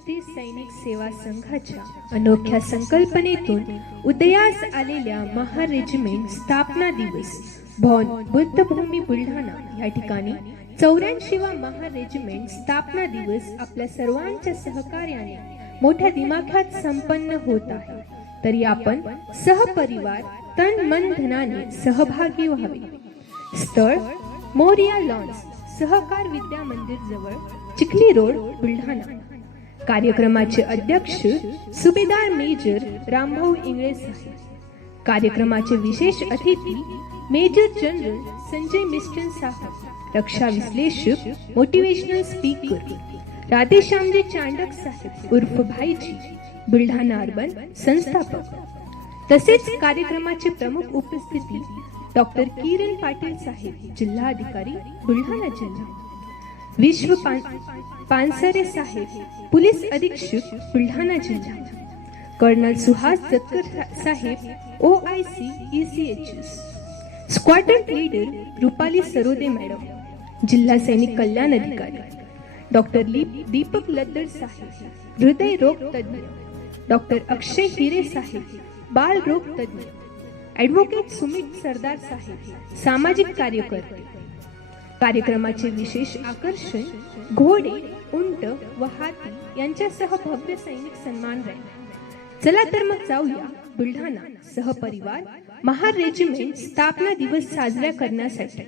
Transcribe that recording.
सिद्धी सैनिक सेवा संघाच्या अनोख्या संकल्पनेतून उदयास आलेल्या महा रेजिमेंट स्थापना दिवस भॉन बुद्धभूमी बुलढाणा या ठिकाणी चौऱ्याऐंशीवा महा रेजिमेंट स्थापना दिवस आपल्या सर्वांच्या सहकार्याने मोठ्या दिमाखात संपन्न होत आहे. तरी आपण सहपरिवार तन मन धनाने सहभागी व्हावे. स्थळ मोरिया लॉन्स सहकार विद्या मंदिर जवळ चिखली रोड बुलढाणा. कार्यक्रमाचे अध्यक्ष सुभेदार मेजर रामभाऊ इंगळे साहेब. कार्यक्रमाचे विशेष अतिथी मेजर जनरल संजय मिस्टन साहेब. रक्षा विश्लेषक मोटिवेशनल स्पीकर राधेश्यामजी चांडक साहेब उर्फ भाईजी बुलढाणा अर्बन संस्थापक. तसेच कार्यक्रमाचे प्रमुख उपस्थिती डॉक्टर किरण पाटील साहेब जिल्हाधिकारी बुलढाणा जिल्हा. विश्व पानसरे साहेब पोलीस अधीक्षक बुलढाणा जिल्हा. Colonel Suhas Jatkar Saheb O I C E C H S squadron leader Rupali Sarode madam जिल्हा सैनिक कल्याण अधिकारी. डॉक्टर दीपक लद्दर साहेब हृदय रोग तज्ञ डॉक्टर अक्षय हिरे साहेब बाल रोग तज्ञ ॲडव्होकेट सुमित सरदार साहेब सामाजिक कार्यकर्ते. कार्यक्रमाचे विशेष आकर्षण घोडे उंट व हाती यांच्यासह भव्य सैनिक सन्मान राहील. चला तर मग जाऊया बुलढाणा सहपरिवार महार रेजिमेंट स्थापना दिवस साजरा करण्यासाठी.